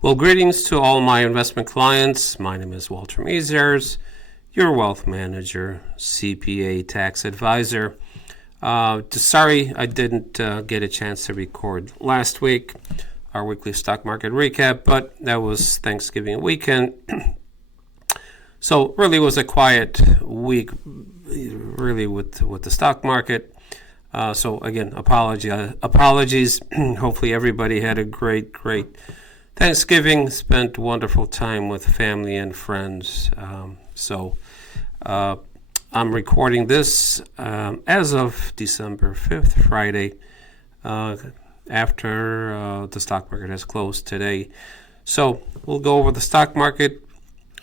Well, greetings to all my investment clients. My name is Walter Mazars, your wealth manager, CPA tax advisor. Sorry I didn't get a chance to record last week, our weekly stock market recap, but that was Thanksgiving weekend. So really was a quiet week, really with the stock market. So again, apologies. Hopefully everybody had a great Thanksgiving, spent wonderful time with family and friends. I'm recording this as of December 5th, Friday, after the stock market has closed today. So we'll go over the stock market,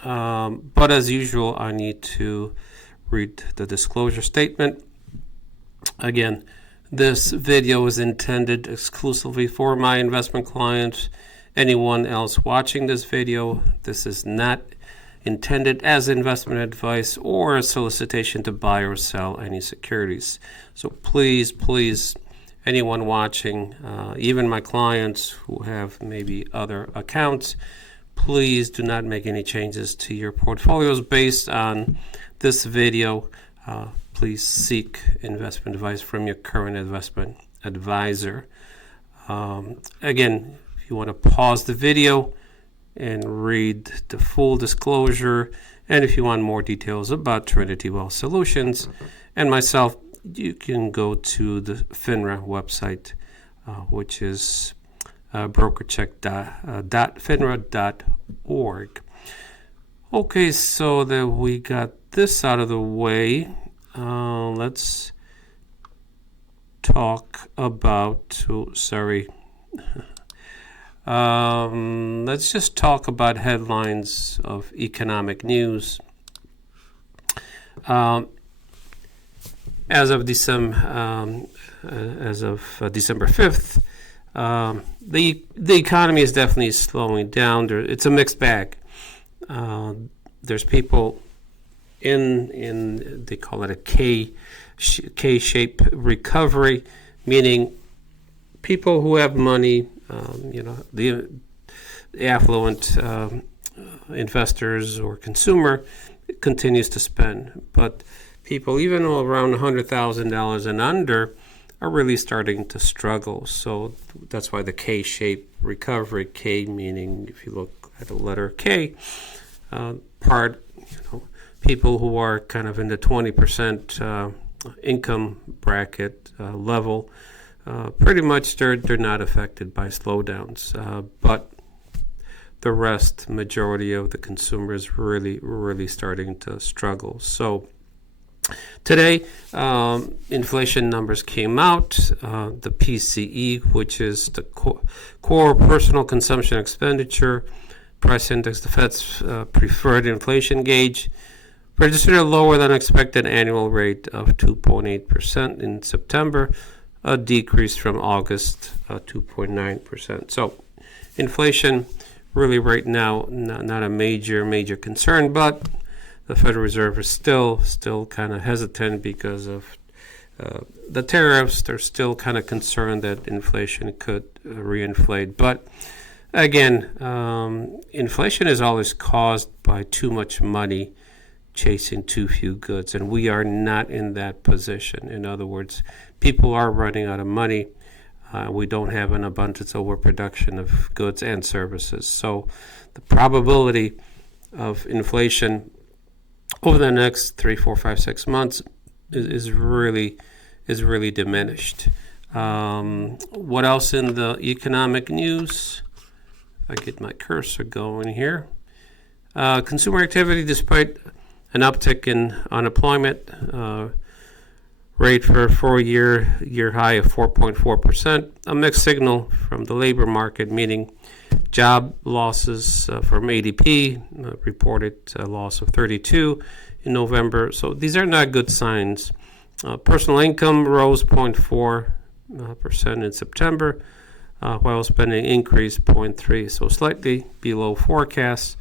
but as usual, I need to read the disclosure statement. Again, this video is intended exclusively for my investment clients. Anyone else watching this video, this is not intended as investment advice or a solicitation to buy or sell any securities. So please, anyone watching, even my clients who have maybe other accounts, please do not make any changes to your portfolios based on this video. Please seek investment advice from your current investment advisor. Again, if you want to pause the video and read the full disclosure, and if you want more details about Trinity Wealth Solutions and myself, you can go to the FINRA website, which is brokercheck.finra.org. Okay, so that we got this out of the way, let's talk about, let's just talk about headlines of economic news. As of December 5th, the economy is definitely slowing down. It's a mixed bag. There's people in they call it a K-shaped recovery, meaning people who have money, the affluent investors or consumer continues to spend, but people even around $100,000 and under are really starting to struggle. So that's why the K-shaped recovery, K meaning, if you look at the letter K, people who are kind of in the 20% income bracket level, pretty much they're not affected by slowdowns, but the majority of the consumers really starting to struggle. So today, inflation numbers came out. The PCE, which is the core personal consumption expenditure price index, the Fed's preferred inflation gauge, registered a lower than expected annual rate of 2.8% in September, a decrease from August, 2.9%. So inflation really right now not a major concern, but the Federal Reserve is still kind of hesitant because of the tariffs. They're still kind of concerned that inflation could reinflate. But again, inflation is always caused by too much money chasing too few goods, and we are not in that position. In other words, people are running out of money. We don't have an abundance overproduction of goods and services. So the probability of inflation over the next 3, 4, 5, 6 months is really diminished. What else in the economic news? If I get my cursor going here. Consumer activity, despite an uptick in unemployment rate for a 4-year high of 4.4%, a mixed signal from the labor market, meaning job losses from ADP reported a loss of 32 in November. So these are not good signs. Personal income rose 0.4% in September, while spending increased 0.3%, so slightly below forecasts.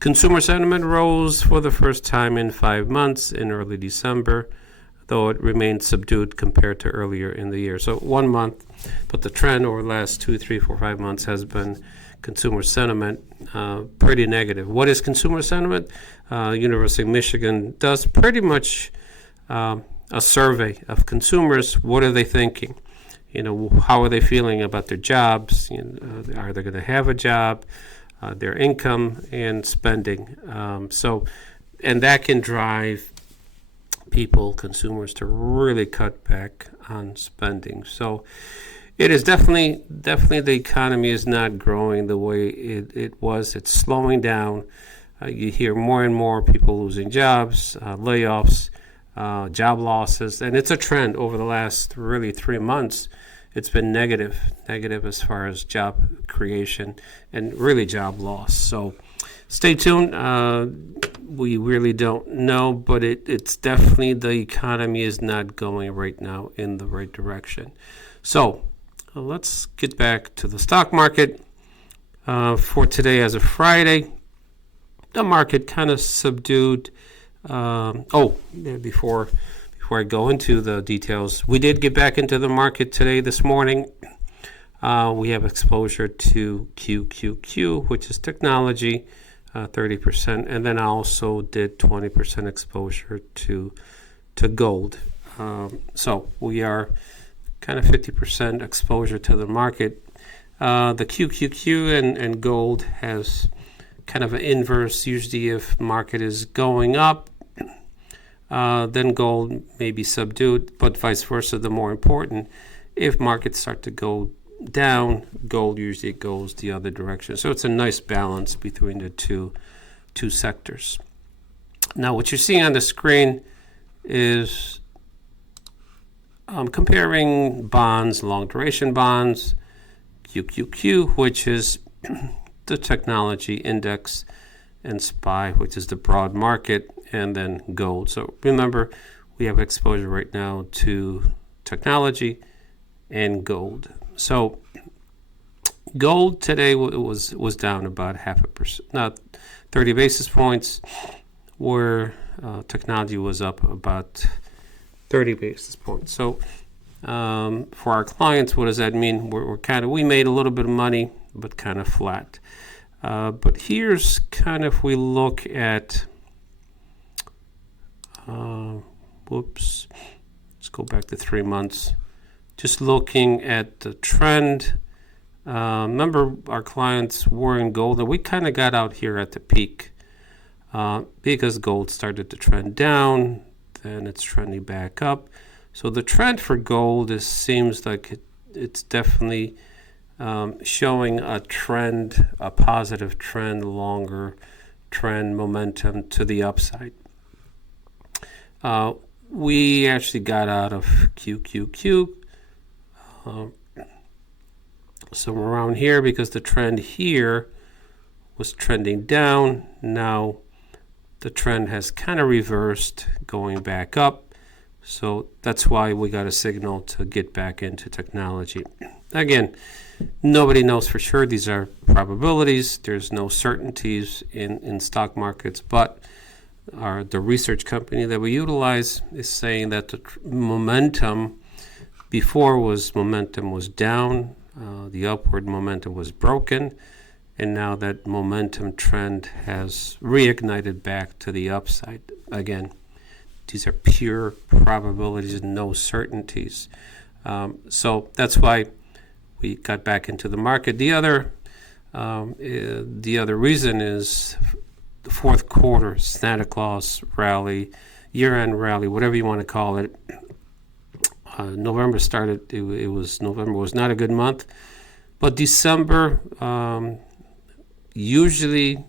Consumer sentiment rose for the first time in 5 months in early December. though it remains subdued compared to earlier in the year. So 1 month, but the trend over the last 2, 3, 4, 5 months has been consumer sentiment pretty negative. What is consumer sentiment? University of Michigan does pretty much a survey of consumers. What are they thinking? How are they feeling about their jobs? Are they going to have a job? Their income and spending. And that can drive consumers, to really cut back on spending. So it is definitely the economy is not growing the way it was. It's slowing down. You hear more and more people losing jobs, layoffs, job losses, and it's a trend over the last really 3 months. It's been negative as far as job creation and really job loss. So stay tuned. We really don't know, but it's definitely, the economy is not going right now in the right direction. So let's get back to the stock market for today as of Friday. The market kind of subdued. Before I go into the details, we did get back into the market this morning. We have exposure to QQQ, which is technology, 30%, and then I also did 20% exposure to gold. So we are kind of 50% exposure to the market. The QQQ and gold has kind of an inverse. Usually if market is going up, then gold may be subdued, but vice versa. The more important, if markets start to go down, gold usually goes the other direction. So it's a nice balance between the two sectors. Now what you're seeing on the screen is comparing bonds, long duration bonds, QQQ, which is the technology index, and SPY, which is the broad market, and then gold. So remember, we have exposure right now to technology and gold. So gold today was down about 0.5%, not 30 basis points, where technology was up about 30 basis points. So for our clients, what does that mean? We made a little bit of money, but kind of flat. But here's kind of, we look at, let's go back to 3 months. Just looking at the trend. Remember, our clients were in gold, and we kind of got out here at the peak because gold started to trend down, then it's trending back up. So the trend for gold seems like it's definitely showing a trend, a positive trend, longer trend momentum to the upside. We actually got out of QQQ somewhere around here because the trend here was trending down. Now the trend has kind of reversed, going back up. So that's why we got a signal to get back into technology. Again, nobody knows for sure. These are probabilities. There's no certainties in stock markets, but the research company that we utilize is saying that the momentum before was down, the upward momentum was broken, and now that momentum trend has reignited back to the upside. Again, these are pure probabilities, no certainties. So that's why we got back into the market. The other reason is the fourth quarter, Santa Claus rally, year-end rally, whatever you want to call it. November started. November was not a good month, but December usually,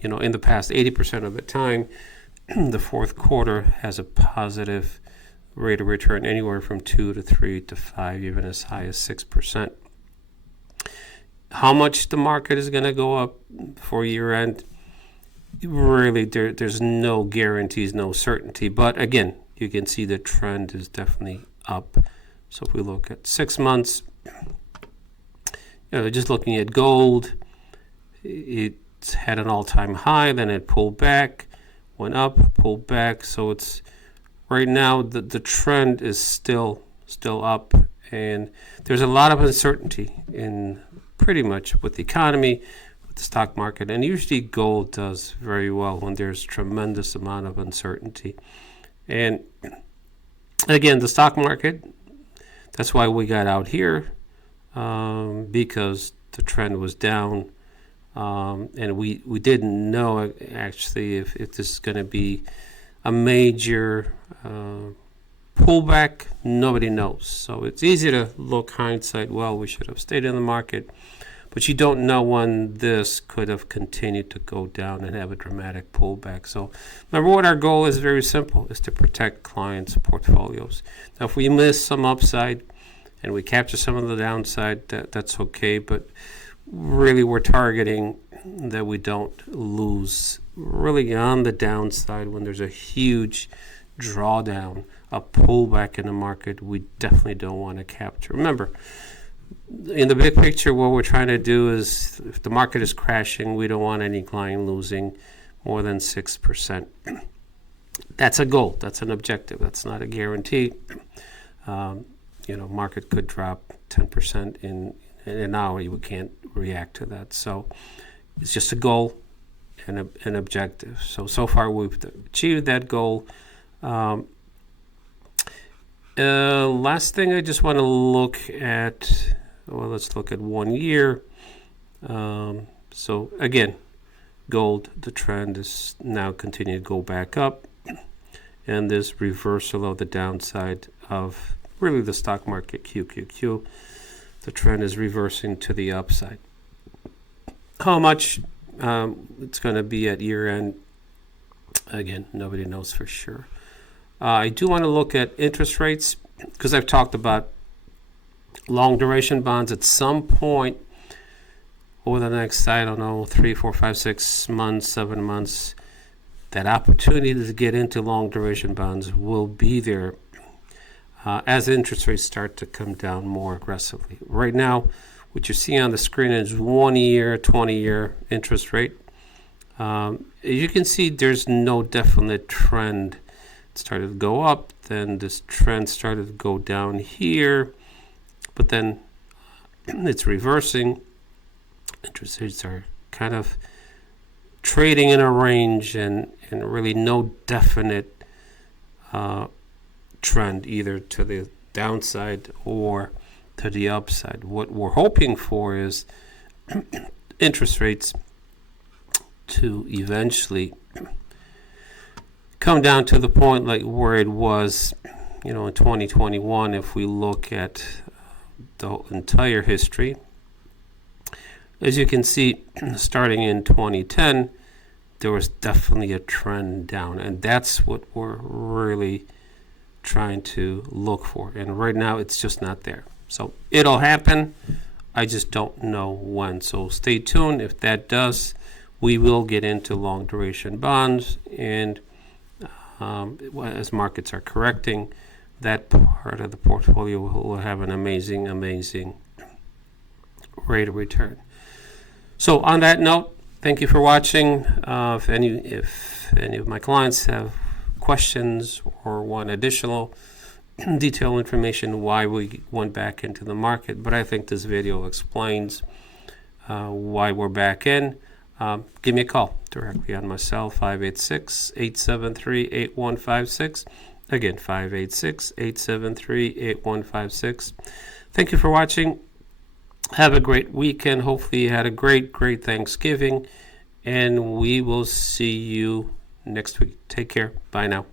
in the past 80% of the time, the fourth quarter has a positive rate of return, anywhere from 2 to 3 to 5, even as high as 6%. How much the market is going to go up for year-end? Really, there's no guarantees, no certainty. But again, you can see the trend is definitely up. So if we look at 6 months, just looking at gold, it had an all-time high, then it pulled back, went up, pulled back. So it's right now the trend is still up, and there's a lot of uncertainty in pretty much with the economy, with the stock market, and usually gold does very well when there's tremendous amount of uncertainty. And again, the stock market, that's why we got out here, because the trend was down, and we didn't know actually if this is going to be a major pullback. Nobody knows. So it's easy to look hindsight, well, we should have stayed in the market, but you don't know when this could have continued to go down and have a dramatic pullback. So remember, what our goal is very simple, is to protect clients' portfolios. Now, if we miss some upside and we capture some of the downside, that's okay, but really we're targeting that we don't lose really on the downside when there's a huge drawdown, a pullback in the market. We definitely don't want to capture. Remember, in the big picture, what we're trying to do is, if the market is crashing, we don't want any client losing more than 6%. That's a goal. That's an objective. That's not a guarantee. Market could drop 10% in an hour. We can't react to that. So it's just a goal and an objective. So far we've achieved that goal. Last thing I just want to look at, let's look at 1 year. So again, gold, the trend is now continuing to go back up, and this reversal of the downside of really the stock market QQQ, the trend is reversing to the upside. How much it's going to be at year end, again, nobody knows for sure. I do want to look at interest rates, because I've talked about long duration bonds. At some point over the next, 3, 4, 5, 6 months, 7 months, that opportunity to get into long duration bonds will be there as interest rates start to come down more aggressively. Right now, what you see on the screen is 1 year, 20-year interest rate. As you can see, there's no definite trend. It started to go up, then this trend started to go down here, but then it's reversing. Interest rates are kind of trading in a range, and really no definite trend either to the downside or to the upside. What we're hoping for is interest rates to eventually come down to the point like where it was, in 2021. If we look at the entire history, as you can see, starting in 2010, there was definitely a trend down, and that's what we're really trying to look for. And right now, it's just not there. So it'll happen. I just don't know when. So stay tuned. If that does, we will get into long duration bonds, and as markets are correcting, that part of the portfolio will have an amazing rate of return. So on that note, thank you for watching. If any of my clients have questions or want additional detailed information why we went back into the market, but I think this video explains why we're back in, give me a call directly on my cell, 586-873-8156. Again, 586-873-8156. Thank you for watching. Have a great weekend. Hopefully you had a great Thanksgiving, and we will see you next week. Take care. Bye now.